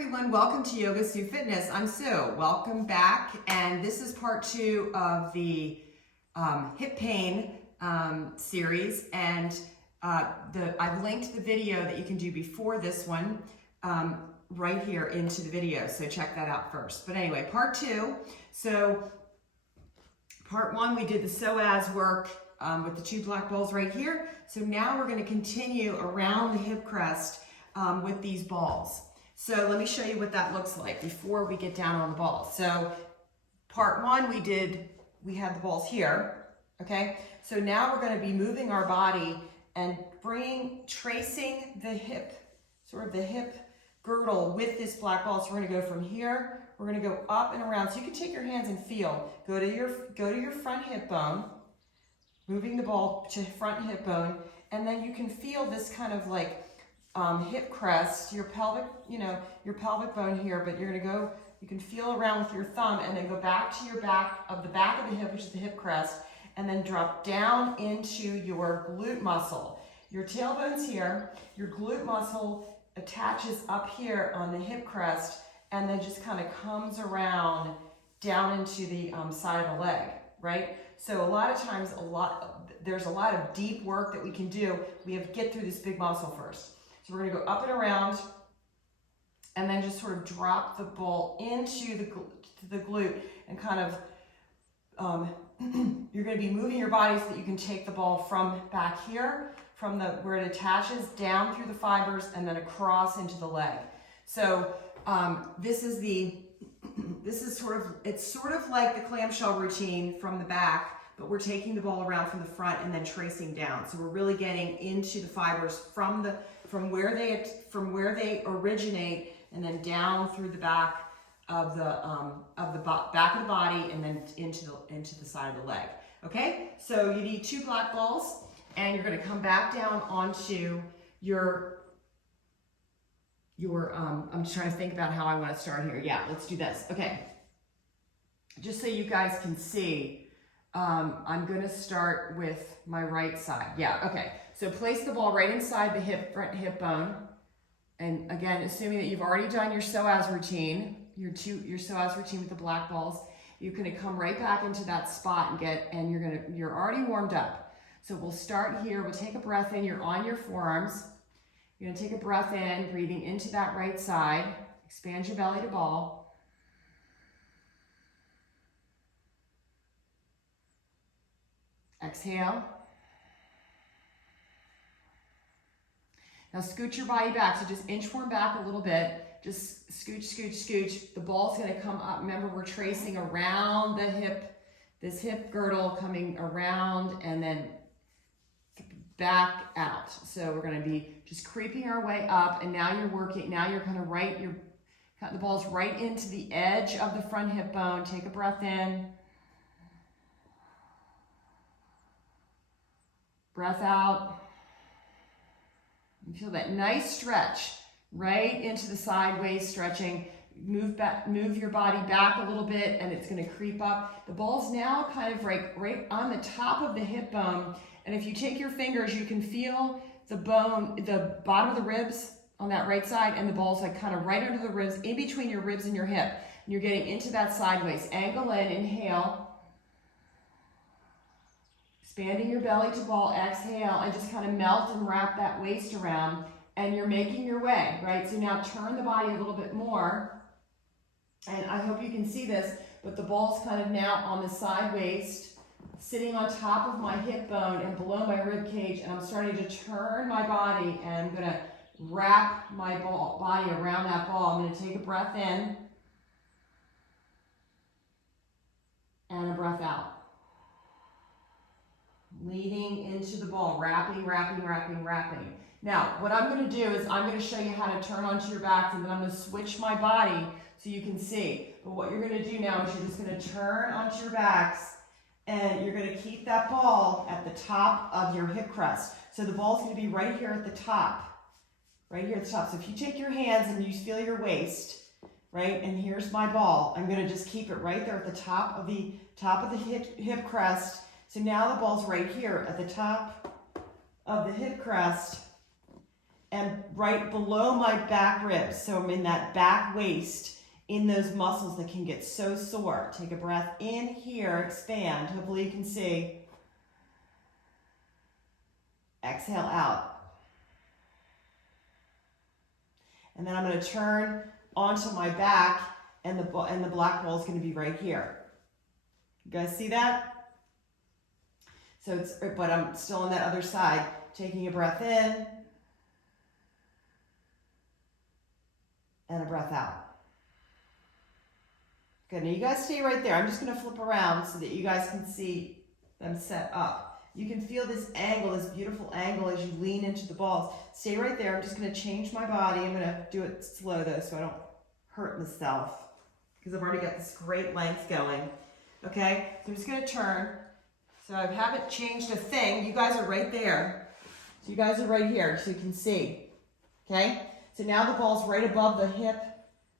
everyone, welcome to Yogasu Fitness. I'm Sue. Welcome back, and this is part 2 of the hip pain series, and I've linked the video that you can do before this one right here into the video, so check that out first. But anyway, part 2. So part 1, we did the psoas work with the 2 black balls right here. So now we're going to continue around the hip crest with these balls. So let me show you what that looks like before we get down on the balls. So part 1, we had the balls here, okay? So now we're going to be moving our body and tracing the hip, sort of the hip girdle with this black ball. So we're going to go from here, we're going to go up and around. So you can take your hands and feel, go to your front hip bone, moving the ball to front hip bone, and then you can feel this kind of like hip crest, your pelvic bone here, but you can feel around with your thumb and then go back to your back of the hip, which is the hip crest, and then drop down into your glute muscle. Your tailbone's here, your glute muscle attaches up here on the hip crest and then just kind of comes around down into the side of the leg, right? So a lot of times, there's a lot of deep work that we can do. We have to get through this big muscle first. So we're going to go up and around and then just sort of drop the ball into the glute and kind of, you're going to be moving your body so that you can take the ball from back here, from where it attaches down through the fibers and then across into the leg. So it's sort of like the clamshell routine from the back, but we're taking the ball around from the front and then tracing down. So we're really getting into the fibers from where they originate and then down through the back of the back of the body and then into the side of the leg. Okay, so you need 2 black balls, and you're going to come back down onto your. I'm just trying to think about how I want to start here. Yeah, let's do this. Okay, just so you guys can see. I'm going to start with my right side. Yeah, okay. So place the ball right inside the front hip bone. And again, assuming that you've already done your psoas routine, your psoas routine with the black balls, you're going to come right back into that spot and you're already warmed up. So we'll start here. We'll take a breath in. You're on your forearms. You're going to take a breath in, breathing into that right side. Expand your belly to ball. Exhale. Now scoot your body back, so just inchworm back a little bit. Just scooch, scooch, scooch. The ball's gonna come up. Remember, we're tracing around the hip, this hip girdle coming around and then back out. So we're gonna be just creeping our way up, and now you're kind of the ball's right into the edge of the front hip bone. Take a breath in. Breath out. You feel that nice stretch right into the sideways stretching. Move your body back a little bit, and it's going to creep up. The ball's now kind of right on the top of the hip bone, and if you take your fingers, you can feel the bottom of the ribs on that right side, and the ball's like kind of right under the ribs, in between your ribs and your hip. And you're getting into that sideways. Angle in, inhale. Expanding your belly to ball, exhale, and just kind of melt and wrap that waist around, and you're making your way, right? So now turn the body a little bit more, and I hope you can see this, but the ball's kind of now on the side waist, sitting on top of my hip bone and below my rib cage, and I'm starting to turn my body, and I'm gonna wrap my body around that ball. I'm gonna take a breath in, and a breath out. Leaning into the ball, wrapping, wrapping, wrapping, wrapping. Now, what I'm going to do is I'm going to show you how to turn onto your backs, and then I'm going to switch my body so you can see. But what you're going to do now is you're just going to turn onto your backs, and you're going to keep that ball at the top of your hip crest. So the ball's going to be right here at the top, right here at the top. So if you take your hands and you feel your waist, right, and here's my ball, I'm going to just keep it right there at the top of the hip crest. So now the ball's right here at the top of the hip crest, and right below my back ribs. So I'm in that back waist, in those muscles that can get so sore. Take a breath in here, expand. Hopefully you can see. Exhale out. And then I'm going to turn onto my back, and the black ball is going to be right here. You guys see that? So but I'm still on that other side. Taking a breath in and a breath out. Good. Now you guys stay right there. I'm just going to flip around so that you guys can see them set up. You can feel this angle, this beautiful angle as you lean into the balls. Stay right there. I'm just going to change my body. I'm going to do it slow though so I don't hurt myself because I've already got this great length going. Okay, so I'm just going to turn. So I haven't changed a thing. You guys are right there. So you guys are right here so you can see. Okay, so now the ball's right above the hip,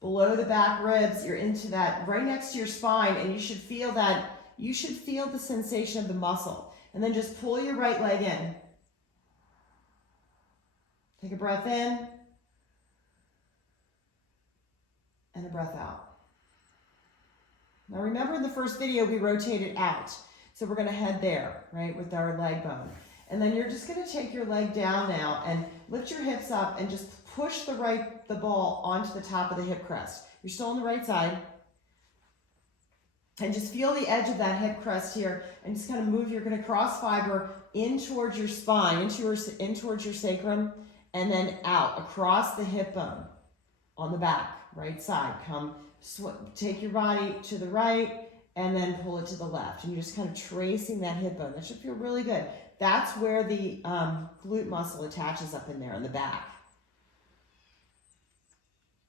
below the back ribs. You're into that, right next to your spine, and you should feel that. You should feel the sensation of the muscle. And then just pull your right leg in. Take a breath in and a breath out. Now remember in the first video we rotated out. So we're going to head there, right, with our leg bone. And then you're just going to take your leg down now and lift your hips up and just push the ball onto the top of the hip crest. You're still on the right side. And just feel the edge of that hip crest here and just kind of move. You're going to cross fiber in towards your spine, in towards your sacrum, and then out across the hip bone on the back, right side. Take your body to the right and then pull it to the left. And you're just kind of tracing that hip bone. That should feel really good. That's where the glute muscle attaches up in there in the back.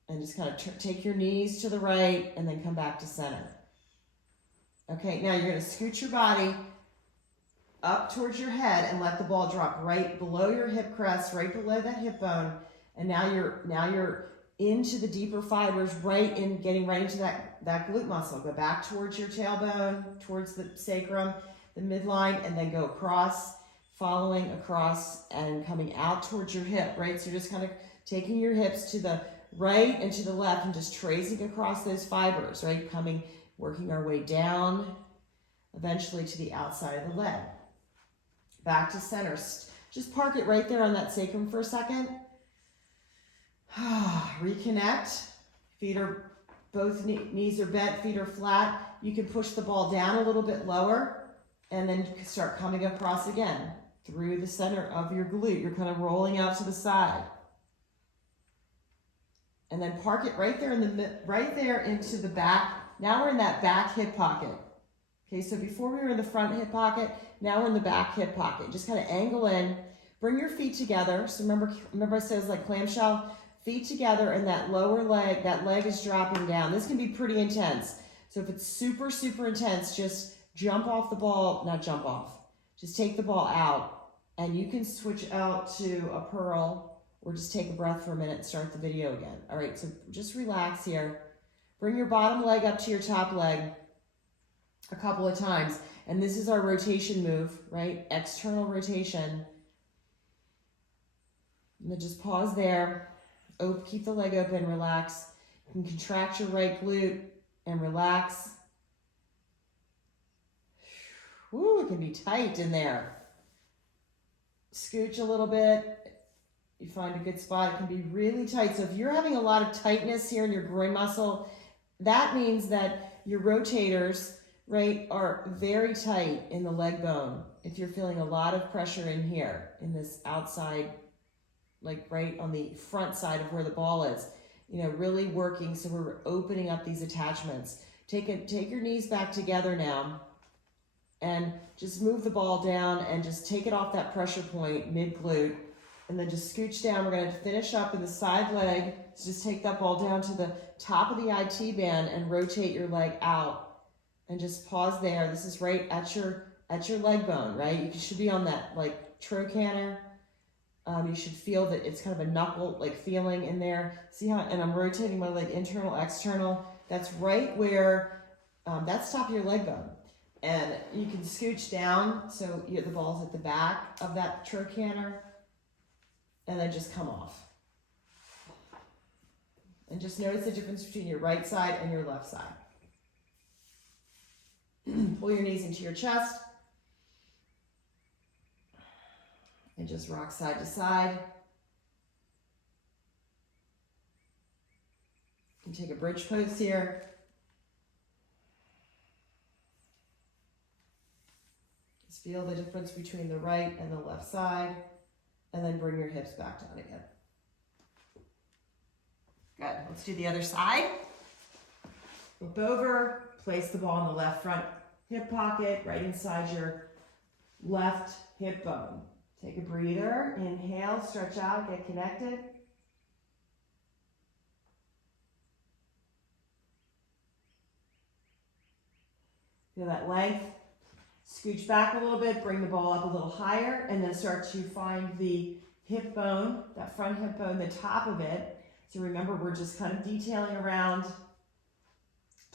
And just kind of take your knees to the right and then come back to center. Okay, now you're going to scoot your body up towards your head and let the ball drop right below your hip crest, right below that hip bone. And now you're into the deeper fibers, getting right into that glute muscle. Go back towards your tailbone, towards the sacrum, the midline, and then go across, following across and coming out towards your hip, right? So you're just kind of taking your hips to the right and to the left and just tracing across those fibers, right? Working our way down, eventually to the outside of the leg. Back to center. Just park it right there on that sacrum for a second. Reconnect. Both knees are bent, feet are flat. You can push the ball down a little bit lower and then you can start coming across again through the center of your glute. You're kind of rolling out to the side. And then park it right there into the back. Now we're in that back hip pocket. Okay, so before we were in the front hip pocket, now we're in the back hip pocket. Just kind of angle in, bring your feet together. So remember I said it's like clamshell, feet together, and that lower leg, that leg is dropping down. This can be pretty intense. So if it's super, super intense, just jump off the ball, not jump off. Just take the ball out, and you can switch out to a purl, or just take a breath for a minute and start the video again. All right, so just relax here. Bring your bottom leg up to your top leg a couple of times. And this is our rotation move, right? External rotation. And then just pause there. Keep the leg open, relax. You can contract your right glute and relax. Woo, it can be tight in there. Scooch a little bit. You find a good spot. It can be really tight. So if you're having a lot of tightness here in your groin muscle, that means that your rotators, right, are very tight in the leg bone. If you're feeling a lot of pressure in here, in this outside, like right on the front side of where the ball is, really working. So we're opening up these attachments. Take your knees back together now and just move the ball down and just take it off that pressure point, mid-glute. And then just scooch down. We're going to finish up in the side leg. So just take that ball down to the top of the IT band and rotate your leg out. And just pause there. This is right at your leg bone, right? You should be on that like trochanter. You should feel that it's kind of a knuckle like feeling in there. See how? And I'm rotating my leg internal, external. That's right where that's top of your leg bone. And you can scooch down so the ball's at the back of that trochanter. and then just come off. And just notice the difference between your right side and your left side. Pull your knees into your chest. And just rock side to side. And take a bridge pose here. Just feel the difference between the right and the left side. And then bring your hips back down again. Good. Let's do the other side. Flip over. Place the ball in the left front hip pocket, right inside your left hip bone. Take a breather. Inhale, stretch out, get connected. Feel that length. Scooch back a little bit, bring the ball up a little higher, and then start to find the hip bone, that front hip bone, the top of it. So remember, we're just kind of detailing around.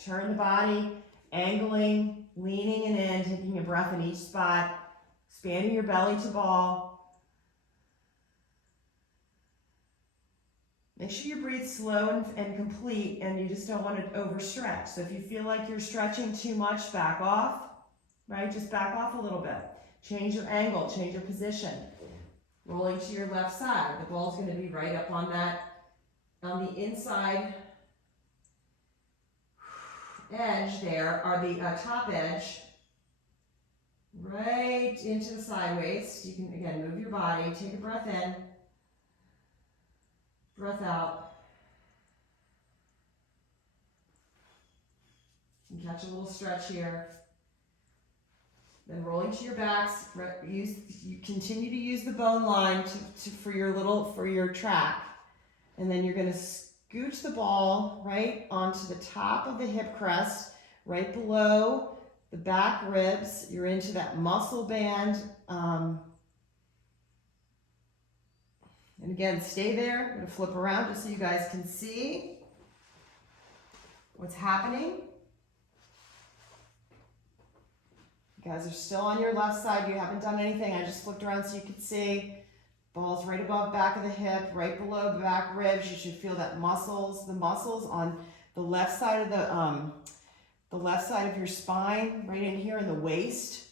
Turn the body, angling, leaning it in, taking a breath in each spot, expanding your belly to ball. Make sure you breathe slow and complete, and you just don't want to overstretch. So if you feel like you're stretching too much, back off, right? Just back off a little bit. Change your angle, change your position. Rolling to your left side. The ball's going to be right up on the inside edge there, are the top edge, right into the sideways. You can, again, move your body, take a breath in, breath out, and catch a little stretch here. Then rolling to your backs, you continue to use the bone line for your track, and then you're going to scooch the ball right onto the top of the hip crest, right below the back ribs. You're into that muscle band. And again, stay there. I'm going to flip around just so you guys can see what's happening. You guys are still on your left side. You haven't done anything. I just flipped around so you could see. Ball's right above back of the hip, right below the back ribs. You should feel that the muscles on the left side of the left side of your spine, right in here in the waist.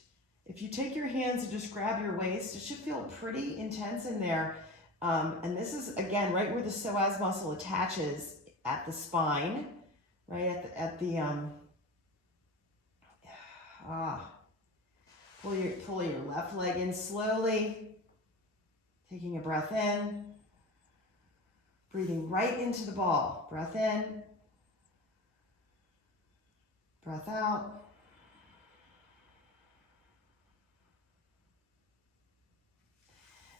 If you take your hands and just grab your waist, it should feel pretty intense in there. And this is, again, right where the psoas muscle attaches at the spine, right pull your left leg in slowly. Taking a breath in, breathing right into the ball. Breath in, breath out.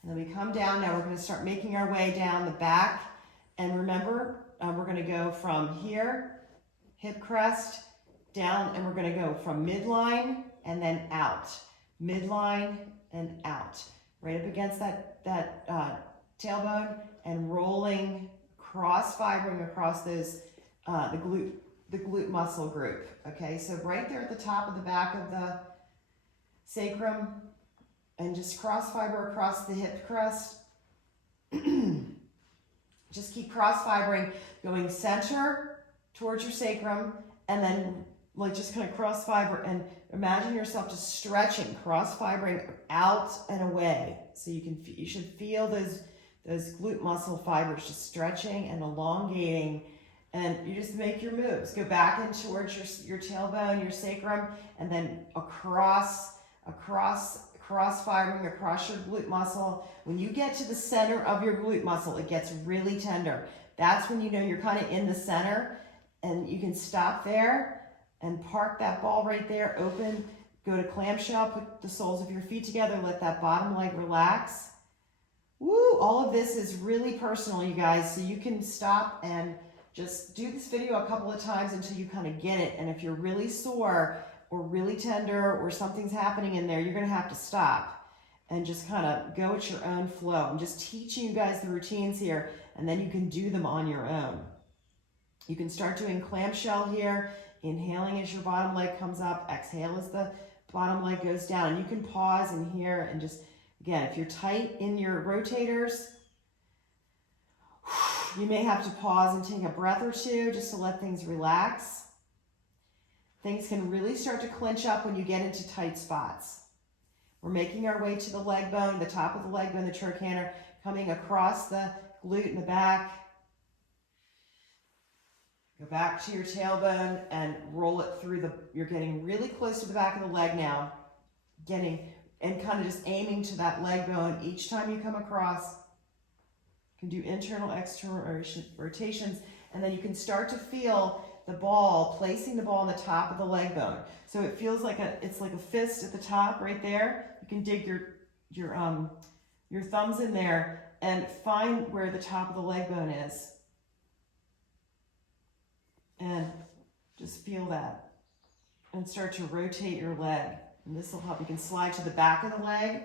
And then we come down. Now we're going to start making our way down the back. And remember, we're going to go from here, hip crest, down, and we're going to go from midline and then out. Midline and out. Right up against that tailbone and rolling, cross-fibering across those, the glute muscle group. Okay, so right there at the top of the back of the sacrum, and just cross-fiber across the hip crest. Just keep cross-fibering, going center towards your sacrum, and then like just kind of cross-fiber, and imagine yourself just stretching, cross-fibering out and away. So you should feel those glute muscle fibers just stretching and elongating, and you just make your moves. Go back in towards your tailbone, your sacrum, and then cross-fibering across your glute muscle. When you get to the center of your glute muscle, it gets really tender. That's when you know you're kind of in the center, and you can stop there and park that ball right there, open, go to clamshell, put the soles of your feet together, let that bottom leg relax. Woo, all of this is really personal, you guys, so you can stop and just do this video a couple of times until you kind of get it. And if you're really sore or really tender or something's happening in there, you're gonna have to stop and just kind of go at your own flow. I'm just teaching you guys the routines here, and then you can do them on your own. You can start doing clamshell here, inhaling as your bottom leg comes up, exhale as the bottom leg goes down. And you can pause in here and just, again, if you're tight in your rotators, You may have to pause and take a breath or two just to let things relax. Things can really start to clench up when you get into tight spots. We're making our way to the leg bone, the top of the leg bone, the trochanter, coming across the glute in the back. Go back to your tailbone and roll it through you're getting really close to the back of the leg now. And kind of just aiming to that leg bone each time you come across. You can do internal, external rotations, and then you can start to feel the ball, placing the ball on the top of the leg bone. So it feels like it's like a fist at the top right there. You can dig your thumbs in there and find where the top of the leg bone is. And just feel that. And start to rotate your leg. And this will help. You can slide to the back of the leg,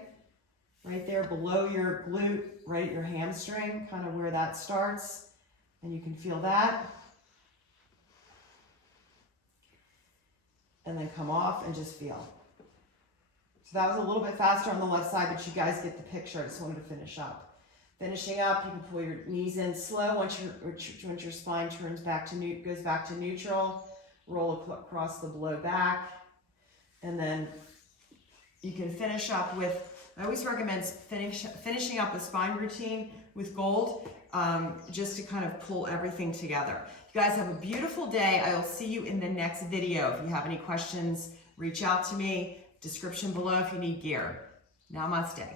right there below your glute, right at your hamstring, kind of where that starts. And you can feel that. And then come off and just feel. So that was a little bit faster on the left side, but you guys get the picture. I just wanted to finish up. Finishing up, you can pull your knees in slow once your spine goes back to neutral. Roll across the below back. And then you can finish up with, I always recommend finishing up the spine routine with gold, just to kind of pull everything together. You guys have a beautiful day. I will see you in the next video. If you have any questions, reach out to me. Description below if you need gear. Namaste.